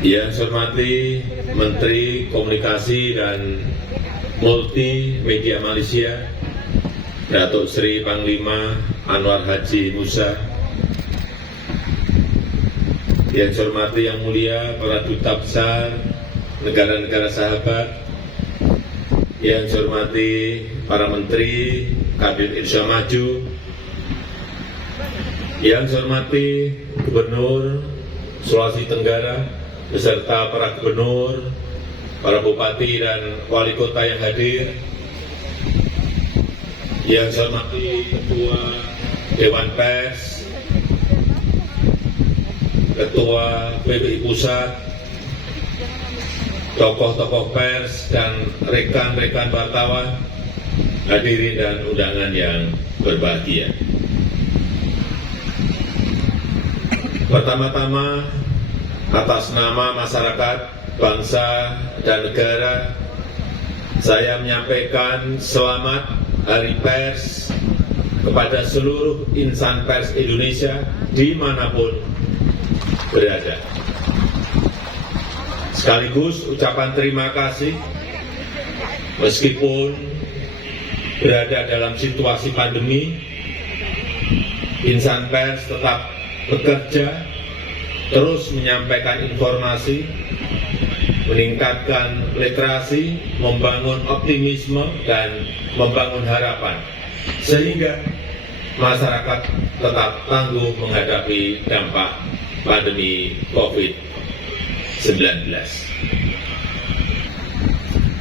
Yang saya hormati Menteri Komunikasi dan Multimedia Malaysia, Datuk Seri Panglima Anwar Haji Musa. Yang saya hormati Yang Mulia para Duta Besar negara-negara sahabat. Yang saya hormati para Menteri Kabinet Indonesia Maju. Yang saya hormati Gubernur Sulawesi Tenggara beserta para gubernur, para bupati dan wali kota yang hadir. Yang saya hormati Ketua Dewan Pers, Ketua PBI Pusat, tokoh-tokoh pers dan rekan-rekan wartawan, hadirin dan undangan yang berbahagia. Pertama-tama, atas nama masyarakat, bangsa, dan negara, saya menyampaikan selamat Hari Pers kepada seluruh insan pers Indonesia dimanapun berada. Sekaligus ucapan terima kasih, meskipun berada dalam situasi pandemi, insan pers tetap bekerja, terus menyampaikan informasi, meningkatkan literasi, membangun optimisme, dan membangun harapan, sehingga masyarakat tetap tangguh menghadapi dampak pandemi COVID-19.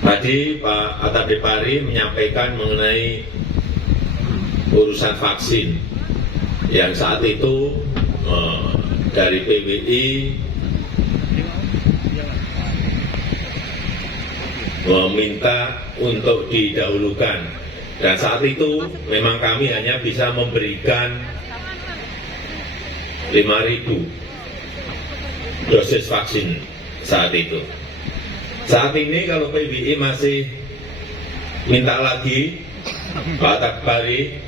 Tadi Pak Atta Depari menyampaikan mengenai urusan vaksin yang saat itu dari PBI meminta untuk didahulukan, dan saat itu memang kami hanya bisa memberikan 5.000 dosis vaksin saat itu. Saat ini kalau PBI masih minta lagi, Pak Depari,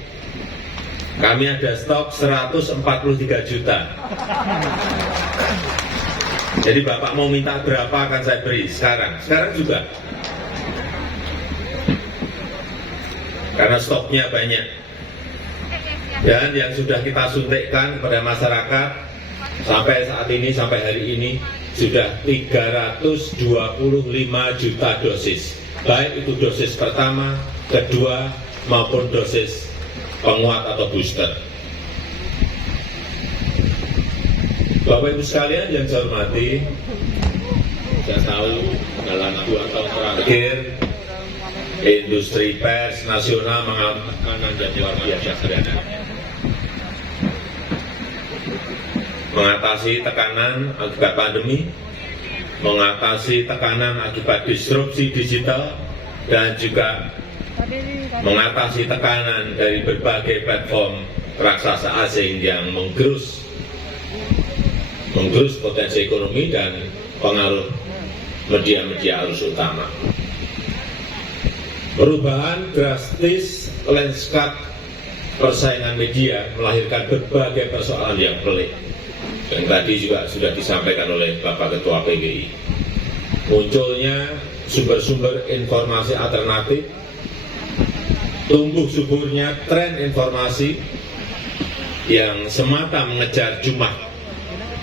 kami ada stok 143 juta. Jadi Bapak mau minta berapa akan saya beri sekarang juga. Karena stoknya banyak. Dan yang sudah kita suntikkan kepada masyarakat sampai saat ini, sampai hari ini, sudah 325 juta dosis. Baik itu dosis pertama, kedua, maupun dosis penguat atau booster. Bapak Ibu sekalian yang saya hormati, saya tahu dalam 2 tahun terakhir industri pers nasional mengalami tekanan yang luar biasa sederhana. Mengatasi tekanan akibat pandemi, mengatasi tekanan akibat disrupsi digital, dan juga mengatasi tekanan dari berbagai platform raksasa asing yang menggerus potensi ekonomi dan pengaruh media-media arus utama. Perubahan drastis lanskap persaingan media melahirkan berbagai persoalan yang pelik, yang tadi juga sudah disampaikan oleh Bapak Ketua PBI. Munculnya sumber-sumber informasi alternatif, tumbuh suburnya tren informasi yang semata mengejar jumlah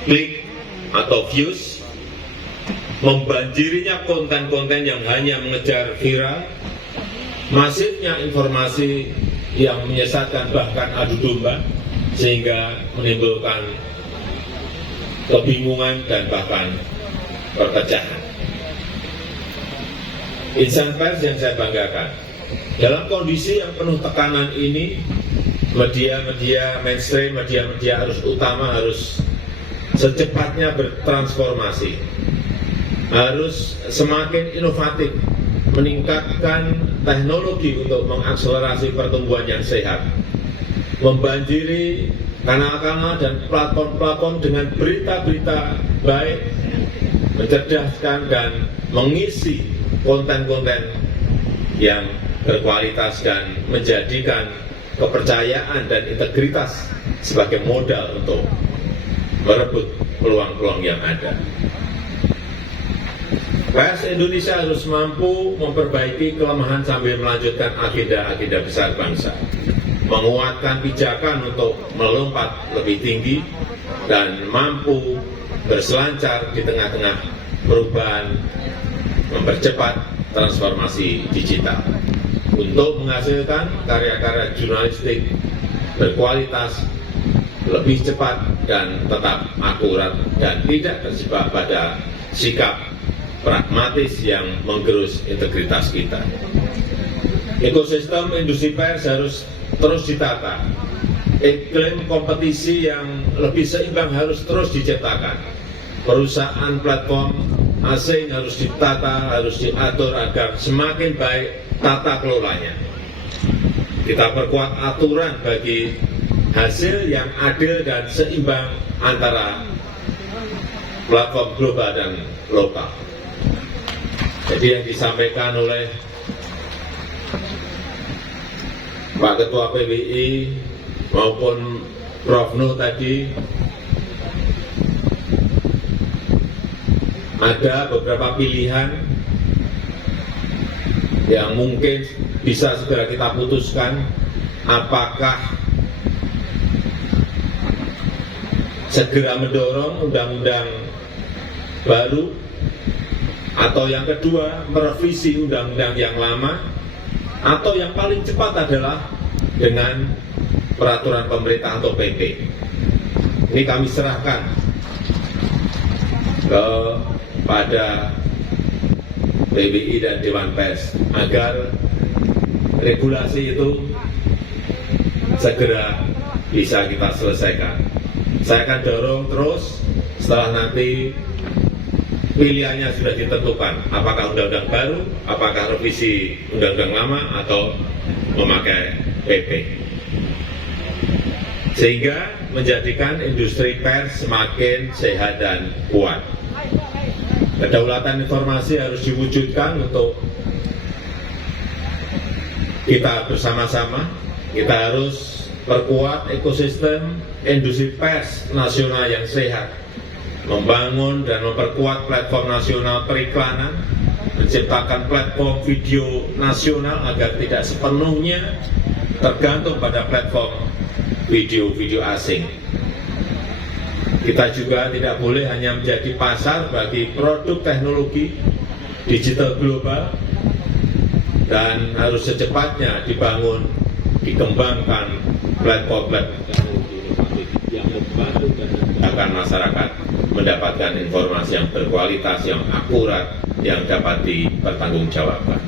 klik atau views, membanjirinya konten-konten yang hanya mengejar viral, masifnya informasi yang menyesatkan bahkan adu domba, sehingga menimbulkan kebingungan dan bahkan perpecahan. Insan pers yang saya banggakan, dalam kondisi yang penuh tekanan ini, media-media mainstream, media-media arus utama harus secepatnya bertransformasi, harus semakin inovatif, meningkatkan teknologi untuk mengakselerasi pertumbuhan yang sehat, membanjiri kanal-kanal dan platform-platform dengan berita-berita baik, mencerdaskan dan mengisi konten-konten yang berkualitas dan menjadikan kepercayaan dan integritas sebagai modal untuk merebut peluang-peluang yang ada. Pers Indonesia harus mampu memperbaiki kelemahan sambil melanjutkan agenda-agenda besar bangsa, menguatkan pijakan untuk melompat lebih tinggi, dan mampu berselancar di tengah-tengah perubahan, mempercepat transformasi digital untuk menghasilkan karya-karya jurnalistik berkualitas, lebih cepat dan tetap akurat, dan tidak terjebak pada sikap pragmatis yang menggerus integritas kita. Ekosistem industri pers harus terus ditata. Iklim kompetisi yang lebih seimbang harus terus diciptakan. Perusahaan platform asing harus ditata, harus diatur agar semakin baik tata kelolanya. Kita perkuat aturan bagi hasil yang adil dan seimbang antara platform global dan lokal. Jadi yang disampaikan oleh Pak Ketua PBI maupun Prof. Nuh tadi, ada beberapa pilihan yang mungkin bisa segera kita putuskan, apakah segera mendorong undang-undang baru, atau yang kedua merevisi undang-undang yang lama, atau yang paling cepat adalah dengan peraturan pemerintah atau PP. Ini kami serahkan kepada PBI dan Dewan Pers agar regulasi itu segera bisa kita selesaikan. Saya akan dorong terus setelah nanti pilihannya sudah ditentukan, apakah undang-undang baru, apakah revisi undang-undang lama, atau memakai PP. Sehingga menjadikan industri pers semakin sehat dan kuat. Kedaulatan informasi harus diwujudkan untuk kita bersama-sama. Kita harus perkuat ekosistem industri pers nasional yang sehat, membangun dan memperkuat platform nasional periklanan, menciptakan platform video nasional agar tidak sepenuhnya tergantung pada platform video-video asing. Kita juga tidak boleh hanya menjadi pasar bagi produk teknologi digital global, dan harus secepatnya dibangun, dikembangkan platform-platform teknologi inovatif yang membantu dan memudahkan masyarakat mendapatkan informasi yang berkualitas, yang akurat, yang dapat dipertanggungjawabkan.